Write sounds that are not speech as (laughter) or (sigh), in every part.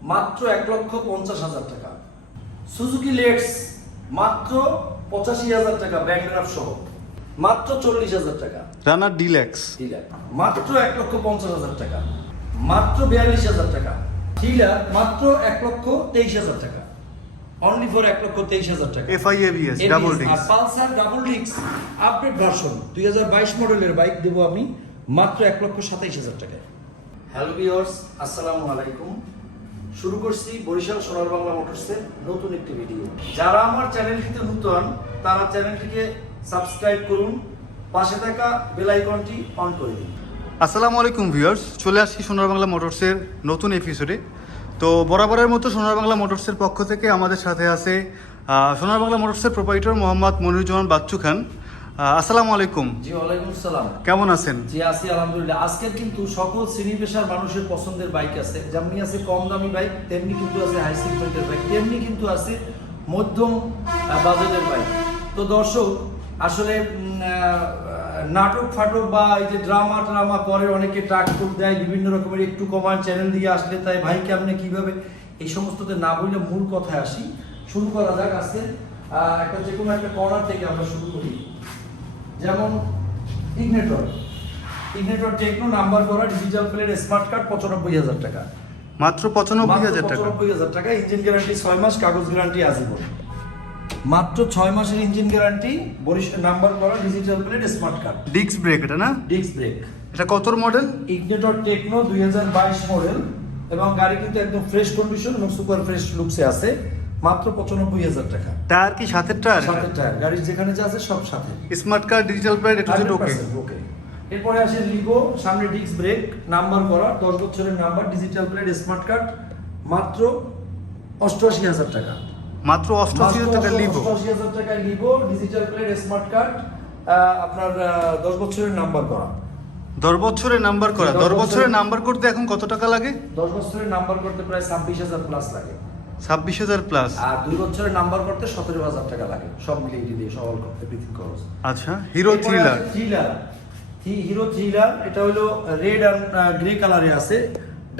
মাত্র এক লক্ষ পঞ্চাশ হাজার টাকা। সুজুকি লেটস মাত্র পঁচাশি হাজার টাকা ব্যাংক সহ। মাত্র চল্লিশ হাজার টাকা। রানার ডিল্যাক্স মাত্র এক লক্ষ পঞ্চাশ হাজার টাকা। মাত্র বিয়াল্লিশ হাজার টাকা। ডিলার মাত্র এক লক্ষ তেইশ হাজার টাকা। অনলি ফর এক লক্ষ তেইশ হাজার টাকা। FI ABS double disc Pulsar double disc update version দুই হাজার বাইশ মডেলের বাইক দেবো আমি মাত্র এক লক্ষ সাতাইশ হাজার টাকায়। হ্যালো ভিওর্স আসসালামু আলাইকুম। শুরু করছি বরিশাল সোনার বাংলা মোটরসের নতুন একটি ভিডিও যারা আমার চ্যানেলটিতে নতুন তারা চ্যানেলটিকে সাবস্ক্রাইব করুন পাশে থাকা বেল আইকনটি অন করে দিন। আসসালামু আলাইকুম ভিউয়ার্স চলে আসছি সোনার বাংলা মোটরসের নতুন এপিসোডে তো বরাবরের মতো সোনার বাংলা মোটরসের পক্ষ থেকে আমাদের সাথে আছে সোনার বাংলা মোটরসের প্রোপাইটর মোহাম্মদ মনিরুজ্জামান বাচ্চু খান। আসসালামু আলাইকুম। জি ওয়ালাইকুম সালাম। কেমন আছেন? জি আছি আলহামদুলিল্লাহ। আজকের কিন্তু সকল শ্রেণি পেশার মানুষের পছন্দের বাইক আছে। যেমনি আছে কম দামি বাইক তেমনি কিন্তু আছে হাই সেগমেন্টের বাইক। তেমনি কিন্তু আছে মধ্যম বাজেটের বাইক। তো দর্শক আসলে নাটক ফাটক বা এই যে ড্রামা ট্রামা করে অনেকে টাক টুক দেয় বিভিন্ন রকমের একটু কমান চ্যানেল দিয়ে আসলে তাই ভাই কেমনে কীভাবে এই সমস্ততে না বললে মূল কথায় আসি। শুরু করা যাক আজকে। একটা যে কোনো একটা কর্নার থেকে আমরা শুরু করি। যেমন ইগনেটর ইগনেটর টেকনো নাম্বার করা ডিজিটাল প্লেট স্মার্ট কার্ড পঁচানব্বই হাজার টাকা। মাত্র পঁচানব্বই হাজার টাকা। পঁচানব্বই হাজার টাকা। ইঞ্জিন গ্যারান্টি ছয় মাস কাগজ গ্যারান্টি আজীবন মাত্র ছয় মাসের ইঞ্জিন গ্যারান্টি বরিশাল নাম্বার করা digital plate smart card disc brake এটা না? ডিস্ক ব্রেক এটা কতর মডেল ইগনেটর টেকনো দুই হাজার বাইশ মডেল এবং গাড়ি কিন্তু একদম ফ্রেশ কন্ডিশন এবং সুপার ফ্রেশ লুকসে আছে। মাত্র পঁচানব্বই হাজার টাকা। টায়ার কি সাথের টায়ার? সাথে টায়ার। গাড়ির যেখানে যা আছে সব সাথে। স্মার্ট কার্ড ডিজিটাল প্লেট এটা হচ্ছে ওকে ওকে। এরপরে আসে লিগো সামনে ডিস্ক ব্রেক নাম্বার করা দশ বছরের number digital plate smart card মাত্র অষ্টআশি হাজার টাকা। মাত্র অষ্টআশি হাজার টাকা লিভো অষ্টআশি হাজার টাকায় লিগো ডিজিটাল প্লেট স্মার্ট কার্ড আপনার দশ বছরের নাম্বার করা। দশ বছরের নাম্বার করা। দশ বছরের- নাম্বার করতে এখন কত টাকা লাগে? দশ বছরের নাম্বার করতে প্রায় ছাব্বিশ হাজার প্লাস লাগে। ছাব্বিশ হাজার প্লাস আর দুই বছরের নাম্বার করতে সতেরো হাজার টাকা লাগে। সব মিলিয়ে এটি দিয়ে সবাল করতে পৃথক খরচ। আচ্ছা Hero thriller thriller Hero thriller এটা হলো রেড অ্যান্ড গ্রে কালারে আছে।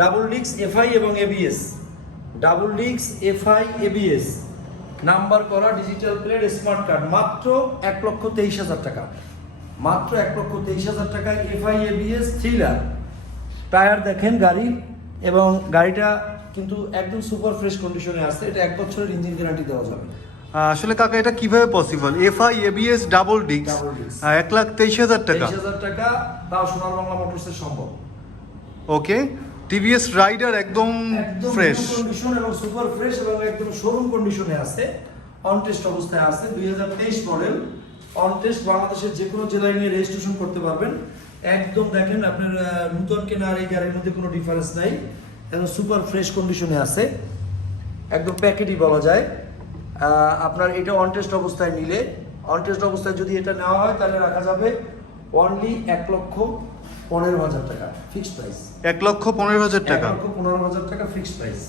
ডাবল ডিক্স এফআই এবং এবিএস ডাবল ডিক্স এফআই এবিএস নাম্বার করা ডিজিটাল প্লেট স্মার্ট কার্ড মাত্র এক লক্ষ তেইশ হাজার টাকা। মাত্র এক লক্ষ তেইশ হাজার টাকায় এফআই এবিএস থ্রিলার টায়ার দেখেন গাড়ির এবং গাড়িটা কিন্তু একদম সুপার ফ্রেশ কন্ডিশনে আছে এটা এক বছরের ইঞ্জিন গ্যারান্টি দেওয়া যাবে। আসলে কাকা এটা কীভাবে possible FI ABS double Double এক লাখ তেইশ হাজার টাকা। তেইশ হাজার টাকা তাও সোনার বাংলা মোটরসের সম্ভব। ওকে টিভিএস রাইডার একদম ফ্রেশ কন্ডিশন এবং সুপার ফ্রেশ এবং একদম শোরুম কন্ডিশনে আছে। অন টেস্ট অবস্থায় আছে। দুই হাজার মডেল অন টেস্ট বাংলাদেশের যে কোনো জেলায় নিয়ে রেজিস্ট্রেশন করতে পারবেন। একদম দেখেন আপনার নূতন কেনা আর এই গাড়ির মধ্যে কোনো ডিফারেন্স নাই। এবং সুপার ফ্রেশ কন্ডিশনে আছে। একদম প্যাকেটই বলা যায়। আপনার এটা অন টেস্ট অবস্থায় নিলে অন টেস্ট অবস্থায় যদি এটা নেওয়া হয় তাহলে রাখা যাবে অনলি এক লক্ষ পনেরো হাজার টাকা ফিক্সড প্রাইস এক লক্ষ পনেরো হাজার টাকা? এক লক্ষ পনেরো হাজার টাকা ফিক্সড প্রাইস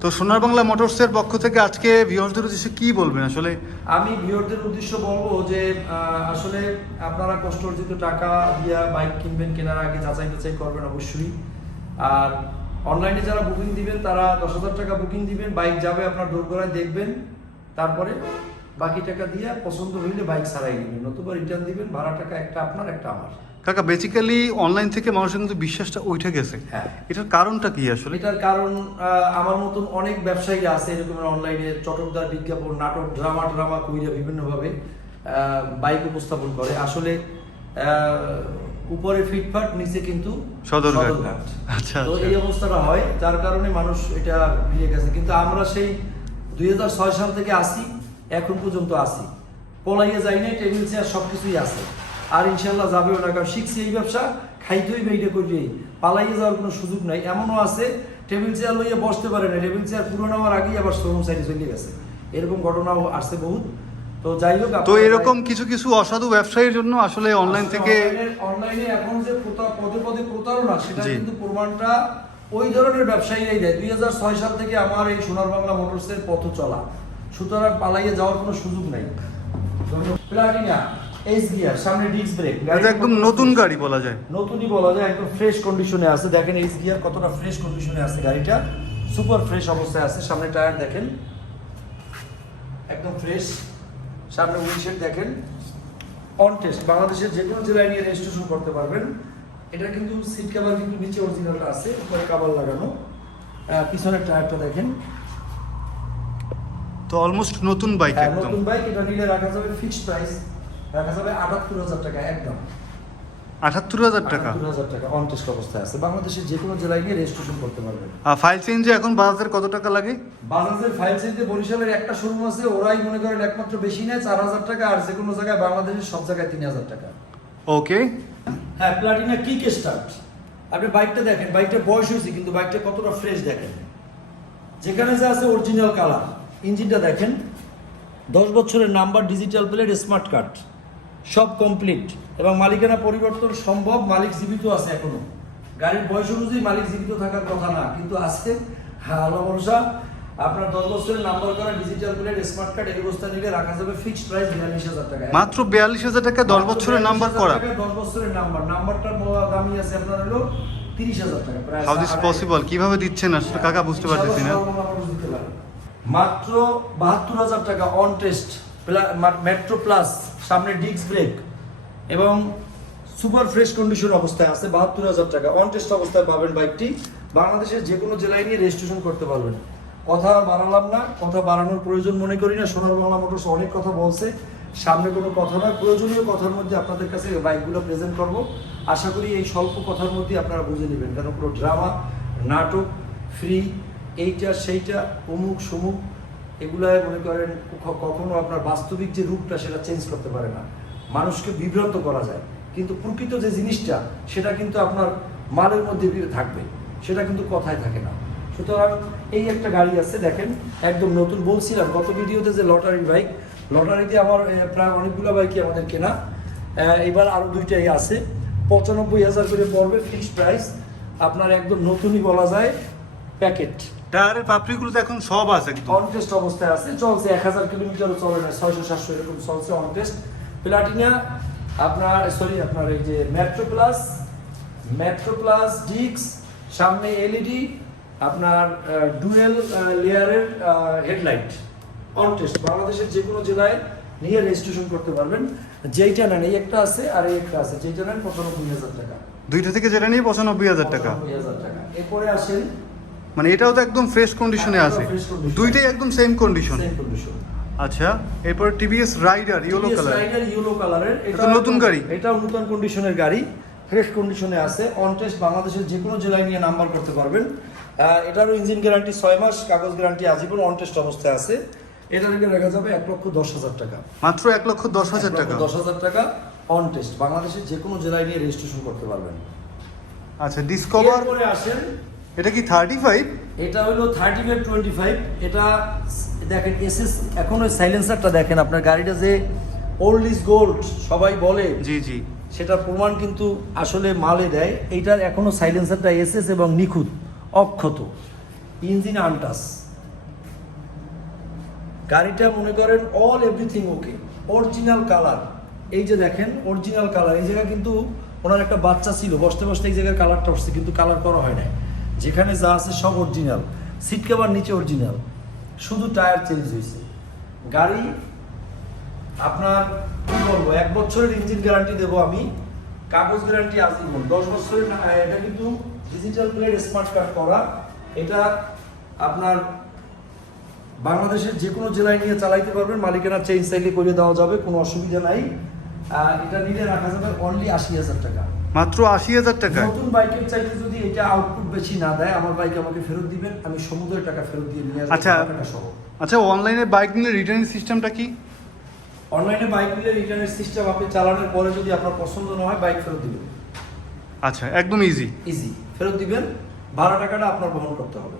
তো সোনার বাংলা মোটরসের পক্ষ থেকে আজকে ভিউয়ার্সদের উদ্দেশ্যে কি বলবেন আসলে? আমি ভিউয়ারদের উদ্দেশ্য বলব যে আসলে আপনারা কষ্ট অর্জিত টাকা দিয়া বাইক কিনবেন কেনার আগে যাচাই বাছাই করবেন অবশ্যই। আর অনলাইনে যারা বুকিং দিবেন তারা দশ হাজার টাকা বুকিং দিবেন বাইক যাবে আপনার দোরগোড়ায় দেখবেন তারপরে বাকি টাকা দিয়ে পছন্দ হইলে বাইক সারাই নেবেন। নতুবা রিটার্ন দিবেন ভাড়া টাকা একটা আপনার একটা আমার। কাকা বেসিক্যালি অনলাইন থেকে মানুষের কিন্তু বিশ্বাসটা উঠে গেছে। হ্যাঁ। এটার কারণটা কি আসলে? এটার কারণ আমার মতন অনেক ব্যবসায়ী আছে এরকম অনলাইনে চটকদার বিজ্ঞাপন নাটক ড্রামা ড্রামা কইরা বিভিন্নভাবে বাইক উপস্থাপন করে। আসলে উপরে ফিটফাট নিচে কিন্তু সদরঘাট। আচ্ছা, তো আচ্ছা। এই অবস্থাটা হয় যার কারণে মানুষ এটা নিয়ে গেছে। কিন্তু আমরা সেই দুই সাল থেকে আসি এখন পর্যন্ত আসি। পলাইয়ে যাই নাই টেবিল চেয়ার সব কিছুই আছে। আর ইনশাল্লাহ যাবেও না কারণ শিখছি এই ব্যবসা খাইতেই বেইটা করি পালাইয়ে যাওয়ার কোনো সুযোগ নাই। এমনও আছে টেবিল চেয়ার লইয়ে বসতে পারে না। টেবিল চেয়ার পুরো নেওয়ার আগেই আবার শোরুম সাইডে চলে গেছে। এরকম ঘটনাও আসছে বহুত। তো যাই হোক তো এরকম কিছু কিছু অসাধু ব্যবসায়ীর জন্য আসলে অনলাইন থেকে অনলাইনে- এখন যে পদে পদে প্রতারণা সেটা কিন্তু প্রমাণটা ওই ধরনের ব্যবসায়ীরাই দেয়। দুই হাজার ছয় সাল থেকে আমার এই সোনার বাংলা মোটরসের পথ চলা। সুতরাং পালাইয়ে যাওয়ার কোনো সুযোগ নাই। প্লাটিনা এইচ গিয়ার সামনে ডিস্ক ব্রেক এটা একদম নতুন গাড়ি বলা যায়। নতুনই বলা যায় একদম ফ্রেশ কন্ডিশনে আছে। দেখেন গিয়ার কতটা ফ্রেশ কন্ডিশনে আছে গাড়িটা। সুপার ফ্রেশ অবস্থায় আছে। সামনে টায়ার দেখেন। একদম ফ্রেশ সামনে উইন্ডশিল্ড দেখেন। অন টেস্ট বাংলাদেশের যে কোনো জেলায় নিয়ে রেজিস্ট্রেশন করতে পারবেন। এটা কিন্তু সিট কাভার কিন্তু নিচে অরিজিনালটা আছে উপরে কাভার লাগানো। পিছনের টায়ারটা দেখেন। তো অলমোস্ট নতুন বাইক হ্যাঁ, একদম। নতুন বাইক এটা নিলে রাখা যাবে ফিক্সড প্রাইস রাখা যাবে আটাত্তর হাজার টাকা একদম। আটাত্তর হাজার টাকা। টাকা অন অবস্থায় আছে। বাংলাদেশের যে কোনো জেলায় গিয়ে রেজিস্ট্রেশন করতে পারবেন। আর ফাইল চেঞ্জে এখন বাজাজের কত টাকা লাগে? বাজাজের ফাইভ সেন্টে বরিশালের একটা শোরুম আছে ওরাই মনে করেন একমাত্র বেশি নেয় চার হাজার টাকা আর যে কোনো জায়গায় বাংলাদেশের সব জায়গায় তিন হাজার টাকা। ওকে হ্যাঁ প্লাটিনা কিক স্টার্ট আপনি বাইকটা দেখেন বাইকটার বয়স হয়েছে কিন্তু বাইকটা কতটা ফ্রেশ দেখেন। যেখানে যা আছে অরিজিনাল কালার ইঞ্জিনটা দেখেন দশ বছরের number digital plate smart card সব কমপ্লিট এবং মালিকানা পরিবর্তন সম্ভব মালিক জীবিত আছে এখনও। গাড়ির বয়স অনুযায়ী মালিক জীবিত থাকার কথা না কিন্তু আজকে হ্যাঁ আল্লাহ ভরসা আপনার দশ বছরের নাম্বার করা ডিজিটাল প্লেট স্মার্ট কার্ড এই অবস্থা নিলে রাখা যাবে ফিক্সড প্রাইস বিয়াল্লিশ হাজার টাকা মাত্র বিয়াল্লিশ হাজার টাকা দশ বছরের নাম্বার করা। দশ বছরের নাম্বার। নাম্বারটার দামি আছে আপনার হলো তিরিশ হাজার টাকা হাউ দিস পসিবল কীভাবে দিচ্ছেন? আসলে কাকা বুঝতে পারতেছি না। মাত্র বাহাত্তর হাজার টাকা অন টেস্ট মেট্রো প্লাস সামনে ডিস্ক ব্রেক এবং সুপার ফ্রেশ কন্ডিশন অবস্থায় আছে বাহাত্তর হাজার টাকা। অন টেস্ট অবস্থায় পাবেন বাইকটি। বাংলাদেশের যে কোনো জেলায় নিয়ে রেজিস্ট্রেশন করতে পারবেন। কথা বাড়ালাম না, কথা বাড়ানোর প্রয়োজন মনে করি না। সোনার বাংলা মোটরস অনেক কথা বলছে, সামনে কোনো কথা নয়। প্রয়োজনীয় কথার মধ্যে আপনাদের কাছে বাইকগুলো প্রেজেন্ট করব। আশা করি এই স্বল্প কথার মধ্যে আপনারা বুঝে নেবেন। কেন পুরো ড্রামা নাটক ফ্রি এইটা, সেইটা, অমুক, সমুক এগুলায় মনে করেন কখনো আপনার বাস্তবিক যে রূপটা সেটা চেঞ্জ করতে পারে না। মানুষকে বিভ্রান্ত করা যায়। কিন্তু প্রকৃত যে জিনিসটা, সেটা কিন্তু আপনার মালের মধ্যে থাকবে। সেটা কিন্তু কথায় থাকে না। সুতরাং এই একটা গাড়ি আছে, দেখেন, একদম নতুন। বলছিলাম, গত ভিডিওতে যে লটারি বাইক, লটারিতে আমার প্রায় অনেকগুলো বাইকই আমাদের কেনা। এবার আরও দুইটাই আছে। পঁচানব্বই হাজার করে পড়বে ফিক্সড প্রাইস আপনার একদম নতুনই বলা যায় প্যাকেট। টায়ারের পাপড়িগুলো তো এখন সব আছে একদম। অন টেস্ট অবস্থায় আছে চলছে এক হাজার কিলোমিটারও চলে না ছয়শো সাতশো এরকম চলছে অন টেস্ট প্লাটিনা আপনার সরি আপনার এই যে মেট্রো প্লাস মেট্রো প্লাস ডিক্স সামনে এলইডি আপনার ডুয়েল লেয়ারের হেডলাইট অন টেস্ট বাংলাদেশের যে কোনো জেলায় নিয়ে রেজিস্ট্রেশন করতে পারবেন। যেইটা নেন এই একটা আছে আর এই একটা আছে যেইটা নেন পঁচানব্বই হাজার টাকা। দুইটা থেকে যেটা নিয়ে পঁচানব্বই হাজার টাকা। পঁচানব্বই হাজার টাকা। এরপরে আসেন মানে এটাও তো একদম ফ্রেশ কন্ডিশনে আছে। দুইটাই একদম সেম কন্ডিশন আচ্ছা এরপর TVS Raider yellow colour Raider yellow কালারের এটা নতুন গাড়ি? এটাও নতুন কন্ডিশনের গাড়ি। ফ্রেশ কন্ডিশনে আছে। অন টেস্ট বাংলাদেশের যে কোনো জেলায় নিয়ে নাম্বার করতে পারবেন। এটারও ইঞ্জিন গ্যারান্টি ছয় মাস কাগজ গ্যারান্টি আজীবন অন টেস্ট অবস্থায় আছে। এটা রেখে রাখা যাবে এক লক্ষ দশ হাজার টাকা। মাত্র এক লক্ষ দশ হাজার টাকা। দশ হাজার টাকা অন টেস্ট বাংলাদেশের যে কোনো জেলায় নিয়ে রেজিস্ট্রেশন করতে পারবেন। আচ্ছা ডিসকভার এরপরে আসেন এটা কি থার্টি ফাইভ এটা হলো থার্টি ফাইভ টোয়েন্টি ফাইভ এটা দেখেন এসএস এখন ওই সাইলেন্সারটা দেখেন আপনার গাড়িটা যে ওল্ড ইজ গোল্ড সবাই বলে। জি জি। সেটার প্রমাণ কিন্তু আসলে মালে দেয়। এইটার এখনও সাইলেন্সারটা এসএস এবং নিখুঁত অক্ষত। Engine untouched. গাড়িটা মনে করেন all everything okay original colour এই যে দেখেন অরিজিনাল কালার এই জায়গায় কিন্তু ওনার একটা বাচ্চা ছিল বসতে বসতে এই জায়গায় কালারটা উঠছে কিন্তু কালার করা হয় নাই। যেখানে যা আছে সব অরিজিনাল সিট কভার নিচে অরিজিনাল শুধু টায়ার চেঞ্জ হয়েছে। গাড়ি, আপনার, কি বলব, এক বছরের ইঞ্জিন গ্যারান্টি দেবো আমি। কাগজ গ্যারান্টি আজীবন দশ বছরের এটা কিন্তু ডিজিটাল প্লেট স্মার্ট কার্ড করা। এটা আপনার বাংলাদেশের যে কোনো জেলায় নিয়ে চালাইতে পারবেন। মালিকানা চেঞ্জ চাইলে করে দেওয়া যাবে, কোনো অসুবিধা নাই। এটা নিলে রাখা যাবে অনলি আশি হাজার টাকা। মাত্র আশি হাজার টাকা নতুন বাইকের চাইতে যদি এটা আউটপুট বেশি না দেয় আমার বাইক আমাকে ফেরত দিবেন আমি সমুদ্রের টাকা ফেরত দিয়ে নিয়ে আসব আচ্ছা। আচ্ছা অনলাইনে বাইক নিলে রিটার্নিং সিস্টেমটা কি? অনলাইনে বাইক নিলে রিটার্নের সিস্টেম আপনি চালানোর পরে যদি আপনার পছন্দ না হয় বাইক ফেরত দিবেন। আচ্ছা একদম ইজি ইজি ফেরত দিবেন ভাড়া টাকাটা আপনার বহন করতে হবে।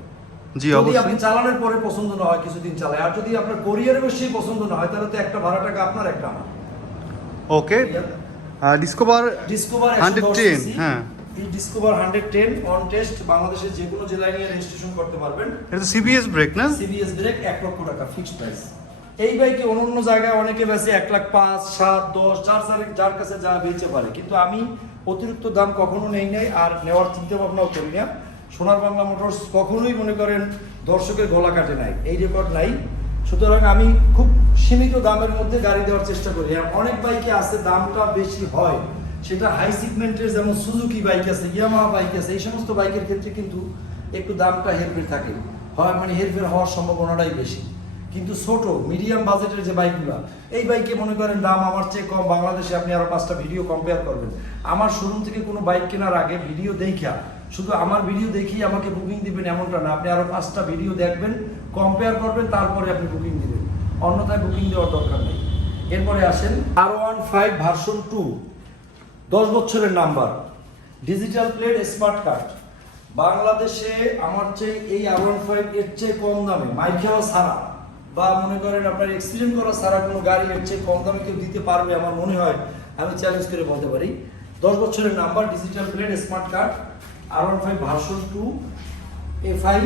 জি অবশ্যই। আপনি চালানোর পরে পছন্দ না হয় কিছুদিন চালায়। আর যদি আপনার কোরিয়ারে বসেই পছন্দ না হয় তাহলে তো একটা ভাড়া টাকা আপনার একটা আমার ওকে ডিসকভার ডিসকভার 110, হ্যাঁ। এই Discover hundred ten on test বাংলাদেশের যে কোনো জেলায় নিয়ে রেজিস্ট্রেশন করতে পারবেন। এটা তো সিবিএস ব্রেক না? সিবিএস ব্রেক এক লক্ষ টাকা ফিক্সড প্রাইস এই বাইকে অন্য অন্য জায়গায় অনেকে বেচে এক লাখ পাঁচ সাত দশ যার যার কাছে যা বেচে পারে। কিন্তু আমি অতিরিক্ত দাম কখনো নেই নাই আর নেওয়ার চিন্তা ভাবনাও করি না। সোনার বাংলা মোটরস কখনোই মনে করেন দর্শকের গলা কাটে নাই। এই রেকর্ড নাই। সুতরাং আমি খুব সীমিত দামের মধ্যে গাড়ি দেওয়ার চেষ্টা করি। আর অনেক বাইকে আছে, দামটা বেশি হয়। সেটা হাই সিগমেন্টের যেমন সুজুকি বাইক আছে ইয়ামাহা বাইক আছে, এই সমস্ত বাইকের ক্ষেত্রে কিন্তু একটু দামটা হেরফের থাকে। হয় মানে হেরফের হওয়ার সম্ভাবনাটাই বেশি। কিন্তু ছোট মিডিয়াম বাজেটের যে বাইকগুলো এই বাইকে মনে করেন দাম আমার চেয়ে কম। বাংলাদেশে আপনি আরও পাঁচটা ভিডিও কম্পেয়ার করবেন। আমার শোরুম থেকে কোনো বাইক কেনার আগে ভিডিও দেখা শুধু আমার ভিডিও দেখেই আমাকে বুকিং দিবেন এমনটা না, আপনি আরও পাঁচটা ভিডিও দেখবেন। কম্পেয়ার করবেন, তারপরে আপনি বুকিং দিবেন অন্যথায় বুকিং দেওয়ার দরকার নেই। এরপরে আসেন R one five version two দশ বছরের number digital plate smart card বাংলাদেশে আমার চেয়ে এই আর ওয়ান ফাইভ এর চেয়ে কম দামে মাইকেও সারা বা মনে করেন আপনার এক্সিডেন্ট করা সারা কোনো গাড়ি এর চেয়ে কম দামে কেউ দিতে পারবে আমার মনে হয়, আমি চ্যালেঞ্জ করে বলতে পারি। দশ বছরের number digital plate smart card R one five version two A five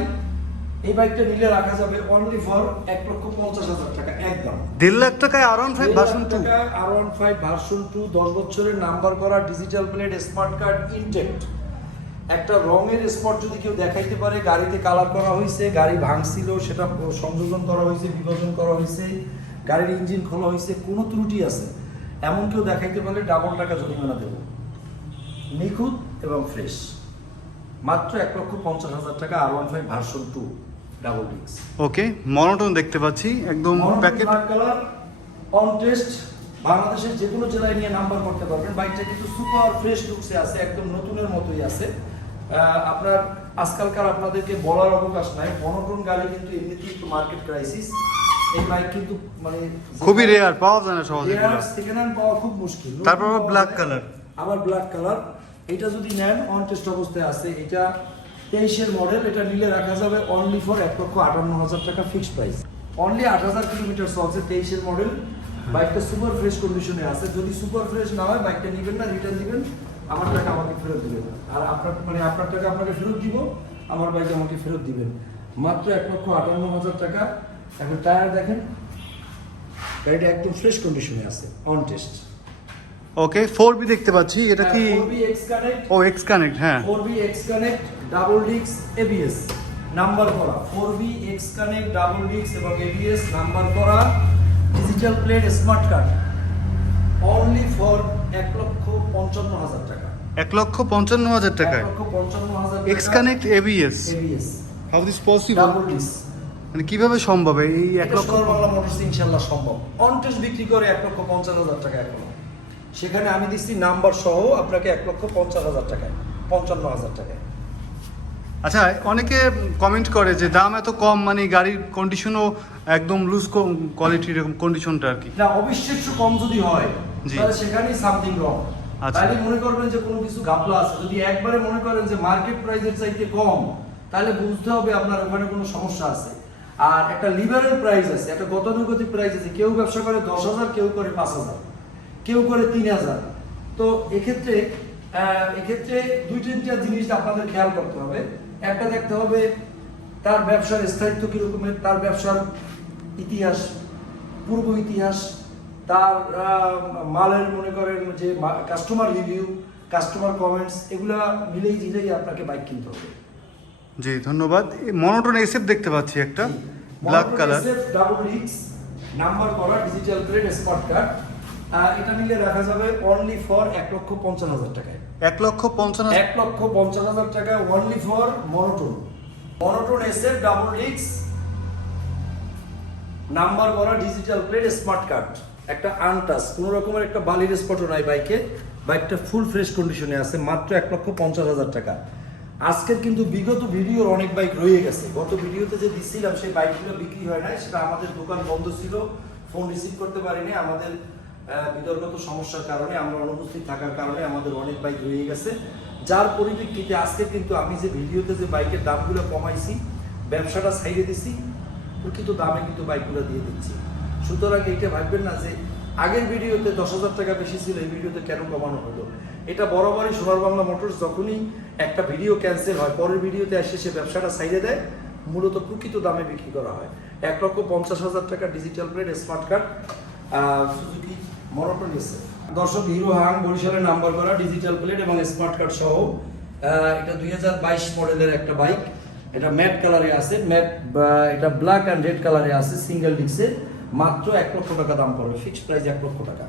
এই বাইকটা নিলে রাখা যাবে অনলি ফর এক লক্ষ পঞ্চাশ হাজার টাকা একদম। দেড় লাখ টাকায় R one five version two R one five version two দশ বছরের নাম্বার করা digital plate smart card intact একটা রঙের স্পট যদি কেউ দেখাইতে পারে গাড়িতে কালার করা হয়েছে গাড়ি ভাঙছিল সেটা সংযোজন করা হয়েছে বিভাজন করা হয়েছে গাড়ির ইঞ্জিন খোলা হয়েছে কোনো ত্রুটি আছে এমন কেউ দেখাইতে পারলে ডাবল টাকা জরিমানা দেব। নিখুঁত এবং ফ্রেশ মাত্র এক লক্ষ পঞ্চাশ হাজার টাকা R one five version two double ডিক্স ওকে মনোটন দেখতে পাচ্ছি একদম প্যাকেট কালার অন টেস্ট বাংলাদেশের যে কোনো জেলায় নিয়ে নাম্বার করতে পারবেন। বাইকটা কিন্তু সুপার ফ্রেশ লুকসে আছে একদম নতুনের মতোই আছে। আপনার আজকালকার আপনাদেরকে বলার অবকাশ নাই। মনোটন গাড়ি কিন্তু এমনিতেই একটু মার্কেট ক্রাইসিস এই বাইক কিন্তু মানে খুবই রেয়ার পাওয়া যায় না সহজে সেকেন্ড হ্যান্ড পাওয়া খুব মুশকিল। তারপর color। যায়, আবার ব্ল্যাক কালার এটা যদি নেন অন টেস্ট অবস্থায় আছে। এটা তেইশের মডেল এটা নিলে রাখা যাবে অনলি ফর এক লক্ষ আটান্ন হাজার টাকা ফিক্সড প্রাইস অনলি আট হাজার কিলোমিটার চলছে তেইশের মডেল বাইকটা সুপার ফ্রেশ কন্ডিশনে আছে। যদি সুপার ফ্রেশ না হয় বাইকটা নেবেন না রিটার্ন দিবেন আমার টাকা আমাকে ফেরত দিবেন। আর আপনার মানে আপনার টাকা আপনাকে ফেরত দিব, আমার বাইক আমাকে ফেরত দিবেন। মাত্র এক লক্ষ আটান্ন হাজার টাকা। এখন টায়ার দেখেন, গাড়িটা একদম ফ্রেশ কন্ডিশনে আছে on test okay four V দেখতে পাচ্ছি এটা কি? ফোর বি এক্স কানেক্ট ও এক্স কানেক্ট হ্যাঁ। Four V X connect double ডিক্স এবিএস নাম্বার করা। Four V X connect double ডিক্স এবং এবিএস নাম্বার করা digital plate smart card only for এক লক্ষ পঞ্চান্ন হাজার টাকা। এক লক্ষ পঞ্চান্ন হাজার এক টাকায়? লক্ষ পঞ্চান্ন হাজার X connect ABS ABS how this possible double ডিক্স মানে কীভাবে সম্ভব এই এক লক্ষ? বাংলা মোটরস ইনশাল্লাহ সম্ভব। অন টেস্ট বিক্রি করে এক লক্ষ পঞ্চাশ হাজার টাকা এখন সেখানে আমি দিচ্ছি নাম্বার সহ আপনাকে এক লক্ষ পঞ্চাশ হাজার টাকায় পঞ্চান্ন হাজার টাকায়। আচ্ছা অনেকে কমেন্ট করে যে দাম এত কম মানে গাড়ির কন্ডিশনও একদম লুজ কোয়ালিটির এরকম কন্ডিশনটা আর কি। না অবিশ্বাস্য কম যদি হয়। তাহলে সেখানেই সামথিং রং আচ্ছা। তাহলে মনে করবেন যে কোনো কিছু গাপলা আছে। যদি একবারে মনে করেন যে মার্কেট প্রাইসের চাইতে কম তাহলে বুঝতে হবে আপনার ওখানে কোনো সমস্যা আছে। আর একটা লিবারেল প্রাইস আছে একটা গতানুগতিক প্রাইস আছে। কেউ ব্যবসা করে দশ হাজার কেউ করে পাঁচ হাজার। কেউ করে তিন হাজার। তো এক্ষেত্রে এক্ষেত্রে দুই তিনটা জিনিস আপনাদের খেয়াল করতে হবে। একটা দেখতে হবে তার ব্যবসার স্থায়িত্ব কিরকমের তার ব্যবসার ইতিহাস পূর্ব ইতিহাস তার মালের মনে করেন যে কাস্টমার রিভিউ কাস্টমার কমেন্টস এগুলা মিলেই জিলেই আপনাকে বাইক কিনতে হবে। জি ধন্যবাদ। মনোটন এসএফ দেখতে পাচ্ছি একটা ব্ল্যাক কালার ডাবল রিক্স নাম্বার করা ডিজিটাল প্লেট স্মার্ট কার্ড এটা নিলে রাখা যাবে অনলি ফর এক লক্ষ পঞ্চান্ন হাজার টাকায়। এক লক্ষ পঞ্চান্ন এক লক্ষ পঞ্চাশ হাজার টাকা only for monotone monotone double রিক্স number digital plate smart card একটা আনটাস কোনো রকমের একটা বালির স্পটও নাই বাইকে বাইকটা ফুল ফ্রেশ কন্ডিশনে আছে মাত্র এক লক্ষ পঞ্চাশ হাজার টাকা। আজকের কিন্তু বিগত ভিডিওর অনেক বাইক রয়ে গেছে। গত ভিডিওতে যে দিচ্ছিলাম সেই বাইকগুলো বিক্রি হয় নাই সেটা আমাদের দোকান বন্ধ ছিল। ফোন রিসিভ করতে পারিনি আমাদের বিতর্কত সমস্যার কারণে, আমরা অনুপস্থিত থাকার কারণে আমাদের অনেক বাইক রয়ে গেছে। যার পরিপ্রেক্ষিতে আজকে কিন্তু আমি যে ভিডিওতে যে বাইকের দামগুলো কমাইছি, ব্যবসাটা ছাইড়ে দিছি, প্রকৃত দামে কিন্তু বাইকগুলো দিয়ে দিচ্ছি। সুতরাং এইটা ভাববেন না যে আগের ভিডিওতে দশ হাজার টাকা বেশি ছিল, এই ভিডিওতে কেন কমানো হলো? এটা বরাবরই সোনার বাংলা মোটরস যখনই একটা ভিডিও ক্যান্সেল হয়, পরের ভিডিওতে এসে সে ব্যবসাটা ছাইড়ে দেয়, মূলত প্রকৃত দামে বিক্রি করা হয়। এক লক্ষ পঞ্চাশ হাজার টাকা ডিজিটাল প্লেট স্মার্ট কার্ড দর্শক, হিরো হাং বরিশালের নাম্বার করা ডিজিটাল প্লেট এবং স্মার্ট কার্ড সহ এটা দুই হাজার বাইশ মডেলের একটা বাইক এটা ম্যাট কালারে আছে ম্যাট এটা ব্ল্যাক অ্যান্ড রেড কালারে আছে সিঙ্গেল ডিক্সে মাত্র এক লক্ষ টাকা দাম পড়বে ফিক্সড প্রাইস এক লক্ষ টাকা।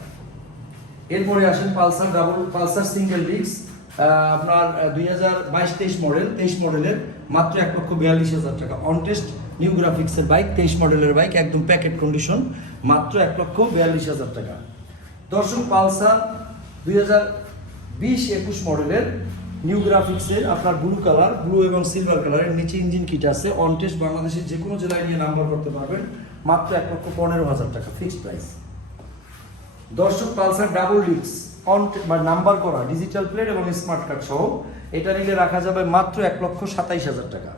এরপরে আসেন পালসার ডাবল পালসার সিঙ্গেল ডিক্স আপনার দুই হাজার বাইশ তেইশ মডেল, তেইশ মডেলের, মাত্র এক লক্ষ বিয়াল্লিশ হাজার টাকা। অনটেস্ট নিউ গ্রাফিক্সের বাইক তেইশ মডেলের বাইক একদম প্যাকেট কন্ডিশন মাত্র এক লক্ষ বিয়াল্লিশ হাজার টাকা। দর্শক পালসার দুই হাজার বিশ একুশ মডেলের নিউ গ্রাফিক্সের আপনার ব্লু কালার ব্লু এবং সিলভার কালারের নিচে ইঞ্জিন কিট আছে। অন টেস্ট বাংলাদেশের যে কোনো জেলায় নিয়ে নাম্বার করতে পারবেন। মাত্র এক লক্ষ পনেরো হাজার টাকা ফিক্সড প্রাইস দর্শক পালসার ডাবল ডিস্ক অন বা নাম্বার করা ডিজিটাল প্লেট এবং স্মার্ট কার্ড সহ, এটা নিলে রাখা যাবে মাত্র এক লক্ষ সাতাইশ হাজার টাকা।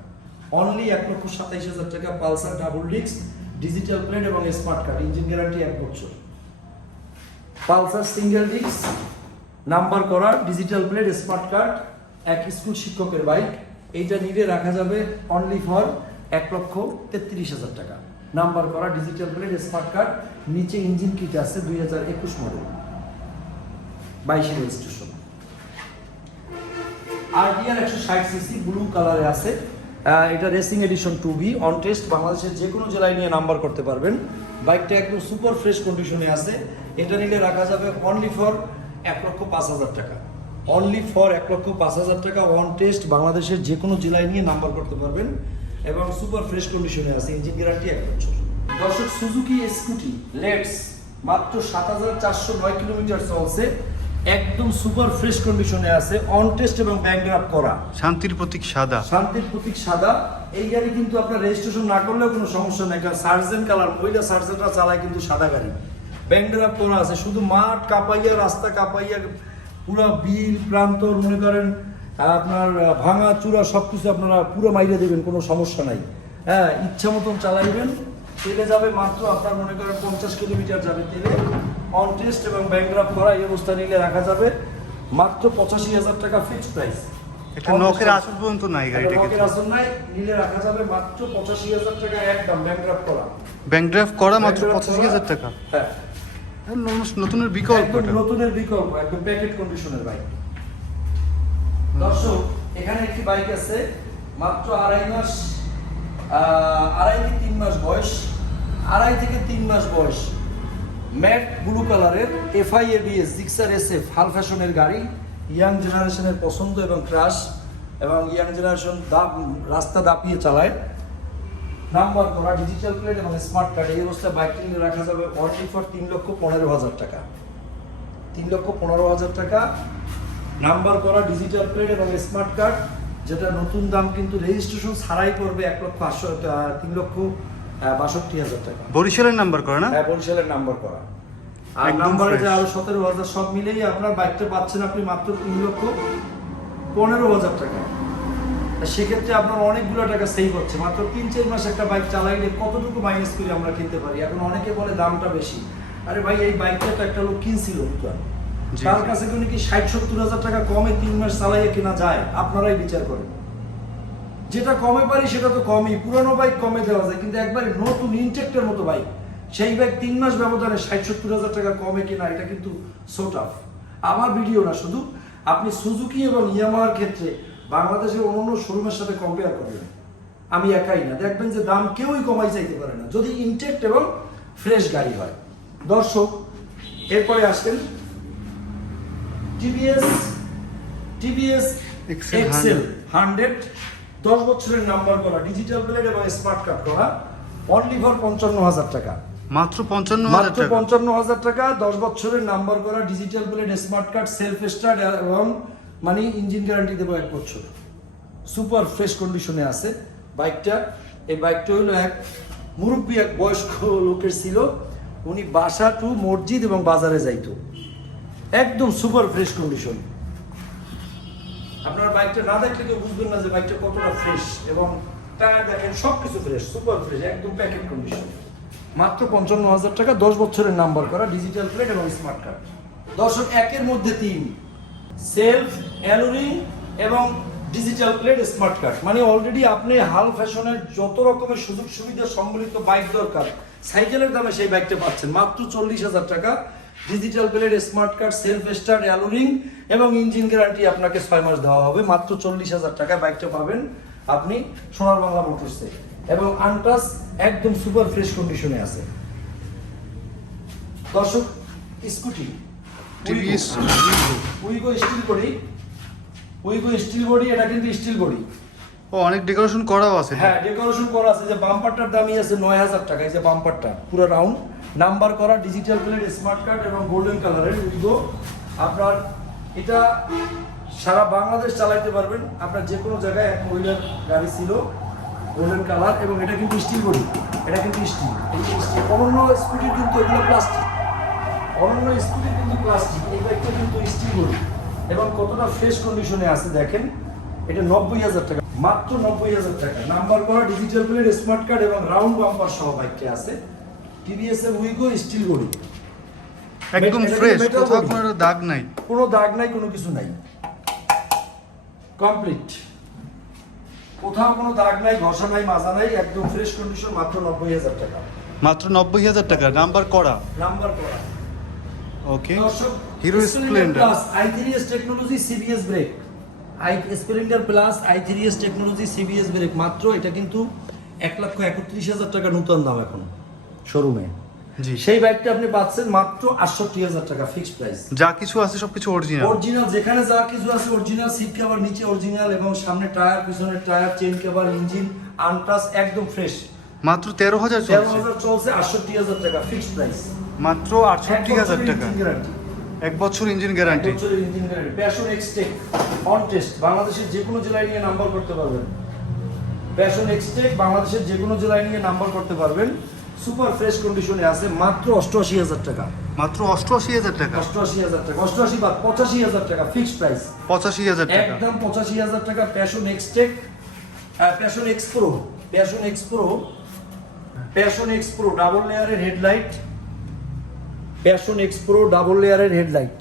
অনলি এক লক্ষ সাতাইশ হাজার টাকা Pulsar double disc digital plate এবং স্মার্ট কার্ড ইঞ্জিন গ্যারান্টি এক বছর। পালসার সিঙ্গেল ডিস্ক, নাম্বার করা ডিজিটাল প্লেট স্মার্ট কার্ড এক স্কুল শিক্ষকের বাইক। এইটা নিলে রাখা যাবে অনলি ফর এক লক্ষ তেত্রিশ হাজার টাকা। নাম্বার করা ডিজিটাল প্লেট স্মার্ট কার্ড নিচে ইঞ্জিন কিট আছে দুই হাজার একুশ মডেল বাইশে রেজিস্ট্রেশন আরটিআর একশো ষাট সিসি ব্লু কালারে আছে। এটা racing edition two B. On test বাংলাদেশের যে কোনো জেলায় নিয়ে নাম্বার করতে পারবেন। বাইকটা একদম সুপার ফ্রেশ কন্ডিশনে আছে। এটা নিলে রাখা যাবে অনলি ফর এক লক্ষ পাঁচ হাজার টাকা। অনলি ফর এক লক্ষ পাঁচ হাজার টাকা অন টেস্ট বাংলাদেশের যে কোনো জেলায় নিয়ে নাম্বার করতে পারবেন। এবং সুপার ফ্রেশ কন্ডিশনে আছে ইঞ্জিন গ্যারান্টি এক বছর। দর্শক সুজুকি স্কুটি লেটস মাত্র সাত হাজার চারশো নয় কিলোমিটার চলছে। একদম সুপার ফ্রেশ কন্ডিশনে আছে অন টেস্ট এবং ব্যাংক করা। শান্তির প্রতীক সাদা। শান্তির প্রতীক সাদা। এই গাড়ি কিন্তু আপনার রেজিস্ট্রেশন না করলেও কোনো সমস্যা নেই কারণ সার্জেন কালার মহিলা সার্জেনরা চালায় কিন্তু সাদা গাড়ি। ব্যাংড্রাপ করা আছে শুধু মাঠ কাপাইয়া রাস্তা কাপাইয়া পুরো বিল প্রান্তর মনে করেন আপনার ভাঙা চূড়া সব কিছু আপনারা পুরো মাইরে দেবেন কোনো সমস্যা নাই। হ্যাঁ ইচ্ছা মতন চালাইবেন। তেলে যাবে মাত্র আপনার মনে করেন পঞ্চাশ কিলোমিটার যাবে তেলে। অন টেস্ট এবং ব্যাংড্রাপ করা এই অবস্থা নিলে রাখা যাবে মাত্র পঁচাশি হাজার টাকা ফিক্সড প্রাইস একটা নখের আসল পর্যন্ত নাই গাড়িটা নখের কিন্তু নাই নিলে রাখা যাবে মাত্র পঁচাশি হাজার টাকা একদম করা। করা মাত্র পঁচাশি হাজার টাকা? হ্যাঁ। নতুনের বিকল্প নতুনের বিকল্প একদম প্যাকেট কন্ডিশনের বাইক দর্শক এখানে একটি বাইক আছে মাত্র আড়াই মাস আড়াই থেকে তিন মাস বয়স। আড়াই থেকে তিন মাস বয়স। ম্যাট ব্লু কালারের FI ABS Gixxer S F হাল ফ্যাশনের গাড়ি, ইয়াং জেনারেশনের পছন্দ এবং ক্রাশ এবং ইয়াং জেনারেশন দাপ, রাস্তা দাপিয়ে চালায়। নাম্বার করা ডিজিটাল প্লেট এবং স্মার্ট কার্ড। এই অবস্থায় বাইকটি নিয়ে রাখা যাবে অনলি ফর তিন লক্ষ পনেরো হাজার টাকা। তিন লক্ষ পনেরো হাজার টাকা। নাম্বার করা ডিজিটাল প্লেট এবং স্মার্ট কার্ড, যেটা নতুন দাম কিন্তু রেজিস্ট্রেশন ছাড়াই করবে এক লক্ষ আটশো তিন লক্ষ আহ, বাষট্টি হাজার টাকা। বরিশালের নাম্বার করে না? হ্যাঁ বরিশালের নাম্বার করা। আর নাম্বারে যে আরও সতেরো হাজার সব মিলেই আপনার বাইকটা পাচ্ছেন আপনি মাত্র তিন লক্ষ পনেরো হাজার টাকা। সেক্ষেত্রে আপনার অনেকগুলো টাকা সেভ হচ্ছে। মাত্র তিন চার মাস একটা বাইক চালাইলে কতটুকু মাইনাস করে আমরা কিনতে পারি? এখন অনেকে বলে দামটা বেশি। আরে ভাই এই বাইকটা তো একটা লোক কিনছিল তার কাছে কি ষাট সত্তর হাজার টাকা কমে তিন মাস চালাইয়ে কেনা যায়? আপনারাই বিচার করেন। যেটা কমে পারি সেটা তো কমই। পুরনো বাইক কমে দেওয়া যায় কিন্তু একবারে নতুন ইনটেক্টের মতো বাইক সেই বাইক তিন মাস ব্যবধানে ষাট সত্তর হাজার টাকা কমে কেনা এটা কিন্তু সো টাফ আমার ভিডিও না শুধু আপনি সুজুকি এবং ইয়ামাহার ক্ষেত্রে বাংলাদেশের অন্য শোরুমের সাথে কম্পেয়ার করবেন। আমি একাই না। দেখবেন যে দাম কেউই কমাই চাইতে পারে না। যদি ইনটেক্ট এবং ফ্রেশ গাড়ি হয়। দর্শক এরপরে আসেন টিভিএস টিভিএস এক্সেল হান্ড্রেড দশ বছরের নাম্বার করা ডিজিটাল প্লেট এবং স্মার্ট কার্ড করা অনলি ফর পঞ্চান্ন হাজার টাকা। মাত্র পঞ্চান্ন মাত্র পঞ্চান্ন হাজার টাকা দশ বছরের নাম্বার করা digital plate smart card self start এবং মানে ইঞ্জিন গ্যারান্টি দেবো এক বছর। সুপার ফ্রেশ কন্ডিশনে আছে। বাইকটা এই বাইকটা হলো এক মুরব্বী এক বয়স্ক লোকের ছিল। উনি বাসা টু মসজিদ এবং বাজারে যাইতো। একদম সুপার ফ্রেশ কন্ডিশন আপনার বাইকটা না দেখলে কেউ বুঝবেন না যে বাইকটা কতটা ফ্রেশ এবং টায়ার দেখেন সব কিছু ফ্রেশ সুপার ফ্রেশ একদম প্যাকেট কন্ডিশন মাত্র পঞ্চান্ন হাজার টাকা, দশ বছরের নাম্বার করা ডিজিটাল প্লেট এবং স্মার্ট কার্ড দর্শক, একের মধ্যে তিন। সেলফ অ্যালোরিং এবং ডিজিটাল প্লেট স্মার্ট কার্ড মানে অলরেডি আপনি হাল ফ্যাশনের যত রকমের সুযোগ সুবিধা সম্বলিত বাইক দরকার, সাইকেলের দামে সেই বাইকটা পাচ্ছেন। মাত্র চল্লিশ হাজার টাকা digital plate smart card self start alloy ring এবং ইঞ্জিন গ্যারান্টি আপনাকে ছয় মাস দেওয়া হবে। মাত্র চল্লিশ হাজার টাকায় বাইকটা পাবেন আপনি সোনার বাংলা মোটরসে এবং আনটাস একদম সুপার ফ্রেশ কন্ডিশনে আছে। দর্শক Scooty Wego steel body Wego steel body এটা কিন্তু স্টিল বডি ও অনেক ডেকোরেশন করাও আছে। হ্যাঁ ডেকোরেশন করা আছে। যে বাম্পারটার দামই আছে নয় হাজার টাকা এই যে বাম্পারটা পুরো রাউন্ড নাম্বার করা ডিজিটাল প্লেট স্মার্ট কার্ড এবং গোল্ডেন কালারের উইগো আপনার এটা সারা বাংলাদেশ চালাইতে পারবেন। আপনার যে কোনো জায়গায় এক মহিলার গাড়ি ছিল গোল্ডেন কালার এবং এটা কিন্তু স্টিল বডি এটা কিন্তু স্টিল অন্য স্কুটির কিন্তু এগুলো প্লাস্টিক অন্য স্কুটি কিন্তু প্লাস্টিক এই বাইকটা কিন্তু স্টিল বডি এবং কতটা ফ্রেশ কন্ডিশনে আছে দেখেন, এটা নব্বই হাজার টাকা। মাত্র নব্বই হাজার টাকা। নাম্বার করা ডিজিটাল প্লেট স্মার্ট কার্ড এবং রাউন্ড বাম্পার সহ বাইকটি আছে। টিভিএস এর উইগো স্টিল বডি একদম ফ্রেশ কোথাও কোনো দাগ নাই। কোনো দাগ নাই কোনো কিছু নাই। কমপ্লিট কোথাও কোনো দাগ নাই ঘষা নাই মাজা নাই একদম ফ্রেশ কন্ডিশন মাত্র নব্বই হাজার টাকা। মাত্র নব্বই হাজার টাকা নাম্বার করা। নাম্বার করা। Okay Hero Splendor plus I three S technology CBS brake I Splendor plus I three S technology CBS brake মাত্র এটা কিন্তু এক লক্ষ একত্রিশ হাজার টাকা নতুন দাম এখন। শোরুমে। সেই বাইকটা আপনি পাচ্ছেন মাত্র আটষট্টি হাজার টাকা ফিক্সড প্রাইস যা কিছু আছে সবকিছু অরিজিনাল অরিজিনাল যেখানে যা কিছু আছে অরিজিনাল সিট কভার নিচে অরিজিনাল এবং সামনে টায়ার পিছনে tyre chain cover engine untouched একদম ফ্রেশ মাত্র তেরো হাজার তেরো চলছে। হাজার চলছে আটষট্টি হাজার টাকা ফিক্সড প্রাইস মাত্র আটষট্টি হাজার টাকা। এক বছর ইঞ্জিন গ্যারান্টি বছরের engine guarantee Passion Xtec on test বাংলাদেশের যে কোনো জেলায় নিয়ে নাম্বার করতে পারবেন। প্যাশন এক্সটেক বাংলাদেশের যে কোনো জেলায় নিয়ে নাম্বার করতে পারবেন। সুপার ফ্রেশ কন্ডিশনে আছে মাত্র অষ্টআশি হাজার টাকা। মাত্র অষ্টআশি হাজার টাকা। অষ্টআশি হাজার টাকা অষ্টআশি বাদ পঁচাশি হাজার টাকা ফিক্সড প্রাইস পঁচাশি হাজার টাকা। একদম পঁচাশি হাজার টাকা Passion Xtec Passion X pro Passion X pro Passion X pro double লেয়ারের headlight Passion X pro double লেয়ারের হেডলাইট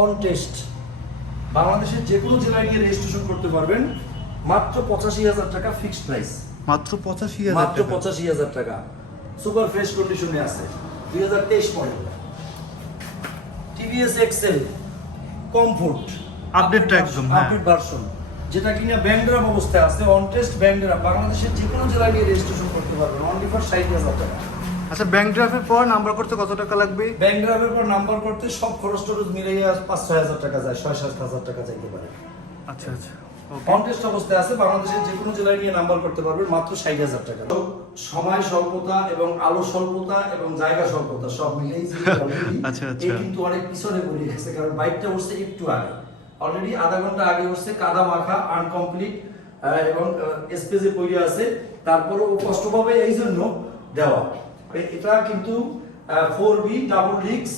অন টেস্ট বাংলাদেশের যে কোনো জেলায় গিয়ে রেজিস্ট্রেশন করতে পারবেন। মাত্র পঁচাশি হাজার টাকা ফিক্সড প্রাইস মাত্র পঁচাশি হাজার মাত্র পঁচাশি হাজার টাকা। সুপার ফ্রেশ কন্ডিশনে আছে। দুই হাজার তেইশ মডেল টিভিএস এক্সেল কমফোর্ট Update-টা একদম, হ্যাঁ। আপডেট ভার্সন যেটা কিনা ব্যান্ড্রাম অবস্থায় আছে অন টেস্ট ব্যান্ড্রাম বাংলাদেশের যে কোনো জেলায় গিয়ে রেজিস্ট্রেশন করতে পারবেন। অনলি ফর ষাট হাজার টাকা। আচ্ছা ব্যাংক ড্রাফের পর নাম্বার করতে কত টাকা লাগবে? ব্যান্ড্রামের পর নাম্বার করতে সব খরচ টরচ মিলে পাঁচ ছয় হাজার টাকা যায় ছয় সাত হাজার টাকা যাইতে পারে। আচ্ছা আচ্ছা। কন্টেস্ট অবস্থায় আছে বাংলাদেশের যে কোনো জেলায় নিয়ে নাম্বার করতে পারবেন মাত্র ষাট হাজার টাকা। তো সময় স্বল্পতা এবং আলো স্বল্পতা এবং জায়গা স্বল্পতা সব মিলেই (laughs) already আচ্ছা, আচ্ছা। এই কিন্তু অনেক পিছনে পড়ে গেছে কারণ বাইকটা উঠছে একটু আগে। অলরেডি আধা ঘণ্টা আগে উঠছে কাদা মাখা আনকমপ্লিট এবং স্পেসে পড়ে আছে। তারপরে ও কষ্ট পাবে এই জন্য দেওয়া এটা কিন্তু ফোর বি ডাবল ডিক্স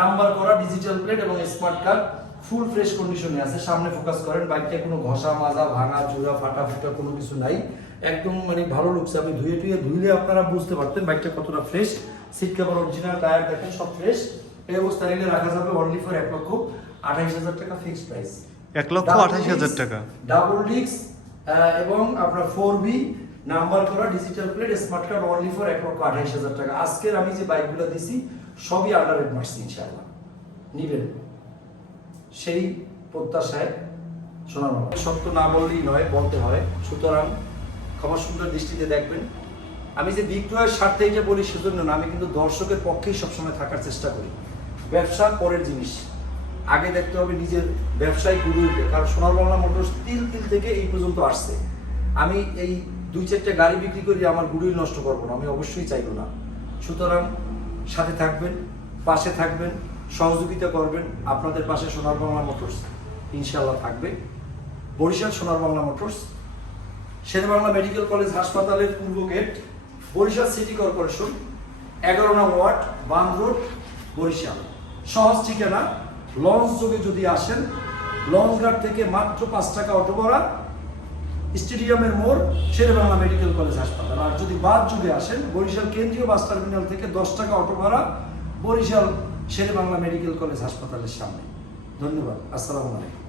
নাম্বার করা ডিজিটাল প্লেট এবং স্মার্ট কার্ড ফুল ফ্রেশ কন্ডিশনে আছে সামনে ফোকাস করেন বাইকটা কোনো ঘষা মাজা ভাঙা চূড়া ফাটা ফুটা কোনো কিছু নাই। একদম মানে ভালো লুকছে আপনি ধুয়ে টুয়ে ধুইলে আপনারা বুঝতে পারতেন বাইকটা কতটা fresh seat cover original tyre দেখেন সব ফ্রেশ এই অবস্থা নিলে রাখা যাবে অনলি ফর এক লক্ষ আঠাইশ হাজার টাকা ফিক্সড প্রাইস এক লক্ষ আঠাশ হাজার টাকা। ডাবল ডিক্স এবং আপনার ফোর বি নাম্বার করা digital plate smart card only for এক লক্ষ আঠাইশ হাজার টাকা। আজকের আমি যে বাইকগুলো দিছি সবই আন্ডার রেট মারছি ইনশাআল্লাহ। নিবেন। সেই প্রত্যাশায় শোনার সত্য না বললেই নয়, বলতে হয়। সুতরাং ক্ষমা সুন্দর দৃষ্টিতে দেখবেন। আমি যে বিক্রয়ের স্বার্থে এটা বলি সেজন্য না, আমি কিন্তু দর্শকের পক্ষেই সবসময় থাকার চেষ্টা করি। ব্যবসা পরের জিনিস। আগে দেখতে হবে নিজের ব্যবসায় গুরু কারণ সোনার বাংলা মোটরস তিল তিল থেকে এই পর্যন্ত আসছে। আমি এই দুই চারটে গাড়ি বিক্রি করি, আমার গুরুই নষ্ট করব না, আমি অবশ্যই চাইব না। সুতরাং সাথে থাকবেন, পাশে থাকবেন সহযোগিতা করবেন আপনাদের পাশে সোনার বাংলা মোটরস। ইনশাল্লাহ থাকবে। Barishal Sonar Bangla Motors. Sher-e-Bangla Medical College হাসপাতালের পূর্ব গেট, বরিশাল সিটি কর্পোরেশন, এগারো নং ওয়ার্ড বান রোড, বরিশাল। সহজ ঠিকানা, লঞ্চ যোগে যদি আসেন, লঞ্চ ঘাট থেকে মাত্র পাঁচ টাকা অটো ভাড়া, স্টেডিয়ামের মোড়, শেরেবাংলা মেডিকেল কলেজ হাসপাতাল। আর যদি বাদ যুগে আসেন, বরিশাল কেন্দ্রীয় বাস টার্মিনাল থেকে দশ টাকা অটো ভাড়া, বরিশাল শেরেবাংলা মেডিকেল কলেজ হাসপাতালের সামনে। ধন্যবাদ। আসসালামু আলাইকুম।